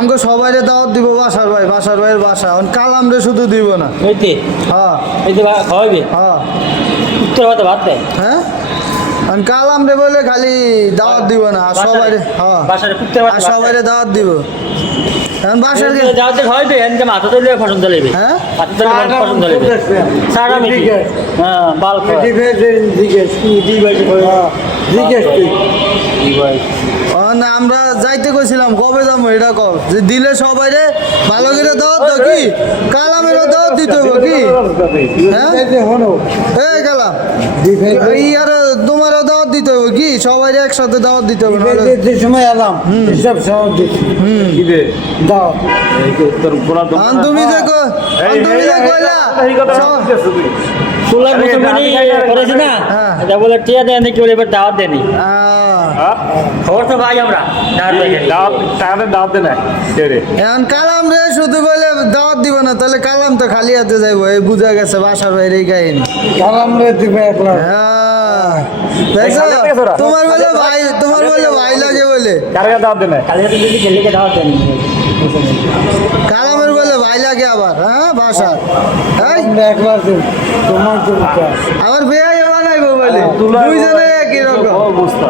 আঙ্গ সবাই দাওয়াত দিব বাসার ভাইয়ের বাসা কালাম রে শুধু দিব না এইতে হ্যাঁ এইতে খাওয়াইবে হ্যাঁ উত্তর ভাত ভাত দেয় হ্যাঁ কালাম রে বলে খালি দাওয়াত দিব না আর সবাই হ্যাঁ বাসার উত্তর ভাত আর সবাই দাওয়াত দিব এখন বাসার যাওয়াতে খাওয়াইবে এনকে মাথা তুলে পছন্দ লাগবে হ্যাঁ মাথা তুলে পছন্দ লাগবে সারা মিটি হ্যাঁ বাল না আমরা যাইতে কইছিলাম কবে যাবো এটা কব যে দিলে সবাই রে ভালো করে দাওয়াত দাও কি কালামেরও দাওয়াত দিতে হবে কি হ্যাঁ এই কালাম এই আর তোমারও দাওয়াত দিতে হবে কি সবাই একসাথে দাওয়াত দিতে হবে নাহলে সময় এলাম সব সহজ দাও তুমি যে কইলা সোলার মুসলমানি করেছি না এটা বলে টিয়া দেয় নাকি বলে এবার দাওয়াত দেয়নি খবর তো ভাই আমরা দাওয়াত দেয় না এখন কালাম রে শুধু বলে দাওয়াত দিব না তাহলে কালাম তো খালি হাতে যাইবো এই বুঝা গেছে বাসার বাইরে কাহিনী কালাম রে দিবে একলা হ্যাঁ দেখছো তোমার বলে ভাই লাগে বলে কারে দাওয়াত দেয় না কালকে যদি ছেলেকে দাওয়াত দেয়নি কালামের বলে ভাই লাগে আবার হ্যাঁ বাসা একলা তোমার আবার বেয়াই বানাইবো বলে দুইজনে একই রকম অবস্থা